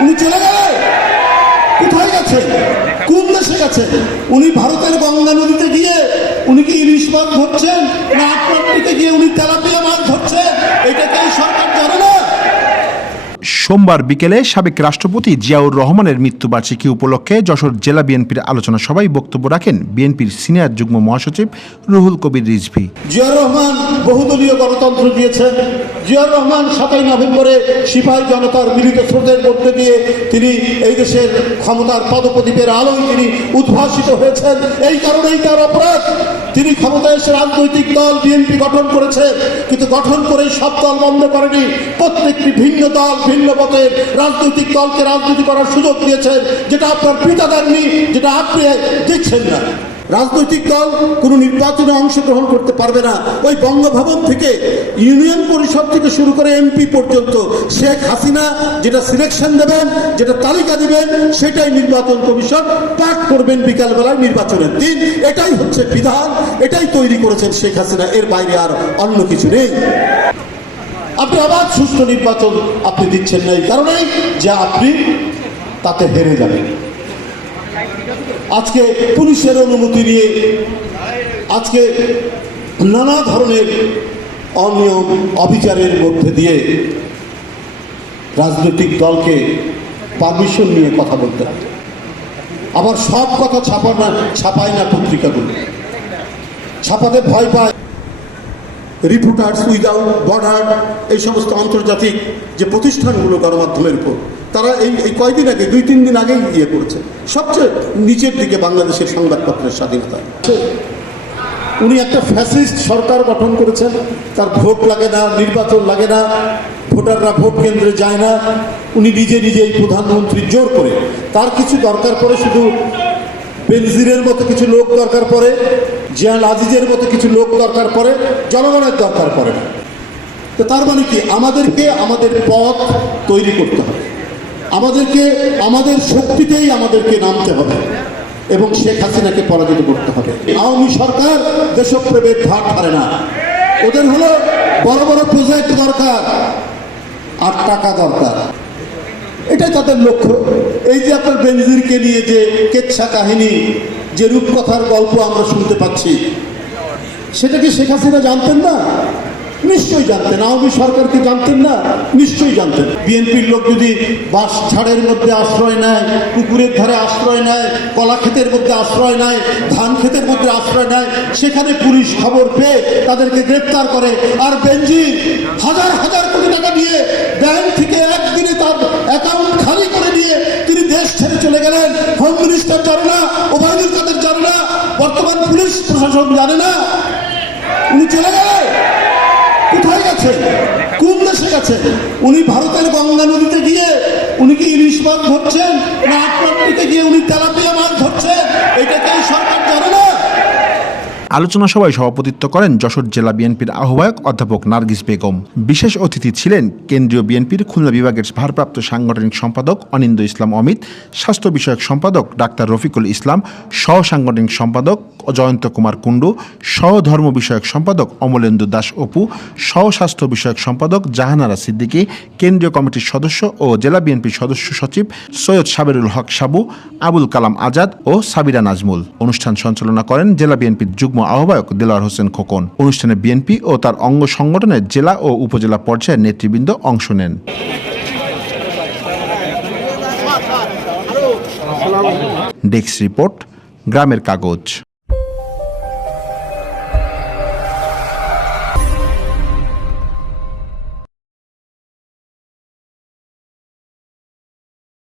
উনি চলে গেলেন। কোথায় গেছে? কোন দেশে গেছে। উনি ভারতের গঙ্গা নদীতে গিয়ে উনি কি ইলিশ মাছ ধরছেন? না আটলান্টিকে গিয়ে উনি তেলাপিয়া মাছ ধরছেন? এটাকে কেউ সরকার জানে না। সোমবার বিকেলে সাবেক রাষ্ট্রপতি জিয়াউর রহমানের মৃত্যুবার্ষিকী উপলক্ষে যশোর জেলা বিএনপির আলোচনা সভায় বক্তব্য রাখেন বিএনপির সিনিয়র যুগ্ম মহাসচিব রুহুল কবির রিজভি। জিয়াউর রহমান বহুদলীয় গণতন্ত্র দিয়েছেন জিয়াউর রহমান সাতই নভেম্বরে সিপাহী জনতার মিলিত স্রোতের মধ্যে দিয়ে তিনি এই দেশের ক্ষমতার পদপ্রদীপের আলোয় তিনি উদ্ভাসিত হয়েছেন। এই কারণেই তার অপরাধ। তিনি ক্ষমতায় এসে রাজনৈতিক দল বিএনপি গঠন করেছে, কিন্তু গঠন করে সব দল বন্ধ করেনি। প্রত্যেকটি ভিন্ন দল ভিন্ন পথে রাজনৈতিক দলকে রাজনীতি করার সুযোগ দিয়েছেন, যেটা আপনার পিতা দেননি, যেটা আপনি দেখছেন না। রাজনৈতিক দল কোনো নির্বাচনে অংশগ্রহণ করতে পারবে না। ওই বঙ্গভবন থেকে ইউনিয়ন পরিষদ থেকে শুরু করে এমপি পর্যন্ত শেখ হাসিনা যেটা সিলেকশন দেবেন, যেটা তালিকা দিবেন, সেটাই নির্বাচন কমিশন পাঠ করবেন বিকালবেলায় নির্বাচনের দিন। এটাই হচ্ছে বিধান, এটাই তৈরি করেছেন শেখ হাসিনা। এর বাইরে আর অন্য কিছু নেই। আপনি আবার সুষ্ঠু নির্বাচন আপনি দিচ্ছেন না এই কারণেই, যে আপনি তাতে হেরে যাবেন। আজকে পুলিশের অনুমতি নিয়ে আজকে নানা ধরনের অনিয়ম, অবিচারের মধ্যে দিয়ে রাজনৈতিক দলকে পারমিশন নিয়ে কথা বলতে হবে আবার সব কথা ছাপা না ছাপায় না পত্রিকাগুলো। ছাপাতে ভয় পায়। রিপোর্টার্স উইদাউট বর্ডার, এই সমস্ত আন্তর্জাতিক যে প্রতিষ্ঠানগুলো গণমাধ্যমের উপর, তারা এই এই কয়দিন আগে, দুই, তিন দিন আগেই ইয়ে করেছে। সবচেয়ে নিচের দিকে বাংলাদেশের সংবাদপত্রের স্বাধীনতা। উনি একটা ফ্যাসিস্ট সরকার গঠন করেছেন। তার ভোট লাগে না, নির্বাচন লাগে না, ভোটাররা ভোট কেন্দ্রে যায় না। উনি নিজে নিজেই প্রধানমন্ত্রী জোর করে। তার কিছু দরকার পড়ে, শুধু বেনজিরের মতো কিছু লোক দরকার পড়ে। জিয়াল আজিজের মতো কিছু লোক দরকার পড়ে, জনগণের দরকার পড়ে না। তো তার মানে কি? আমাদেরকে আমাদের পথ তৈরি করতে হবে। আমাদেরকে, আমাদের শক্তিতেই আমাদেরকে নামতে হবে এবং শেখ হাসিনাকে পরাজিত করতে হবে। আওয়ামী সরকার দেশপ্রেমের ধার ধারে না। ওদের হলো বড় বড় প্রজেক্ট দরকার আর টাকা দরকার। এটাই তাদের লক্ষ্য। এই যে আপনার বেনজিরকে নিয়ে যে কেচ্ছা কাহিনী যে রূপকথার গল্প আমরা শুনতে পাচ্ছি, সেটা কি শেখ হাসিনা জানতেন না? নিশ্চয়ই জানতেন। আওয়ামী সরকারকে জানতেন না? নিশ্চয়ই জানতেন। বিএনপির লোক যদি বাস ছাড়ের মধ্যে আশ্রয় নেয়, পুকুরের ধারে আশ্রয় নেয়, কলা ক্ষেতের মধ্যে আশ্রয় নেয়, ধান ক্ষেতের মধ্যে আশ্রয় নেয়, সেখানে পুলিশ খবর পেয়ে তাদেরকে গ্রেপ্তার করে। আর বেঞ্জির হাজার না বর্তমান পুলিশ প্রশাসন জানে না উনি চলে গেলেন। কোথায় গেছে কোন দেশে গেছে উনি ভারতের গঙ্গা নদীতে গিয়ে উনি কি ইলিশ মাছ ধরছেন? না আটলান্টিকে গিয়ে উনি তেলাপিয়া মাছ ধরছেন? এটাকে এই সরকার জানে না আলোচনা সভায় সভাপতিত্ব করেন যশোর জেলা বিএনপির আহ্বায়ক অধ্যাপক নার্গিস বেগম। বিশেষ অতিথি ছিলেন কেন্দ্রীয় বিএনপির খুলনা বিভাগের ভারপ্রাপ্ত সাংগঠনিক সম্পাদক অনিন্দ ইসলাম অমিত, স্বাস্থ্য বিষয়ক সম্পাদক ডাক্তার রফিকুল ইসলাম সহ সাংগঠনিক সম্পাদক জয়ন্ত কুমার কুণ্ডু সহ ধর্ম বিষয়ক সম্পাদক অমলেন্দু দাস অপু সহ স্বাস্থ্য বিষয়ক সম্পাদক জাহানারা সিদ্দিকী, কেন্দ্রীয় কমিটির সদস্য ও জেলা বিএনপির সদস্য সচিব সৈয়দ সাবেরুল হক সাবু, আবুল কালাম আজাদ ও সাবিরা নাজমুল। অনুষ্ঠান সঞ্চালনা করেন জেলা বিএনপির যুগ্ম আহ্বায়ক দেলোয়ার হোসেন খোকন। অনুষ্ঠানে বিএনপি ও তার অঙ্গ সংগঠনের জেলা ও উপজেলা পর্যায়ের নেতৃবৃন্দ অংশ নেন। ডেস্ক রিপোর্ট, গ্রামের কাগজ।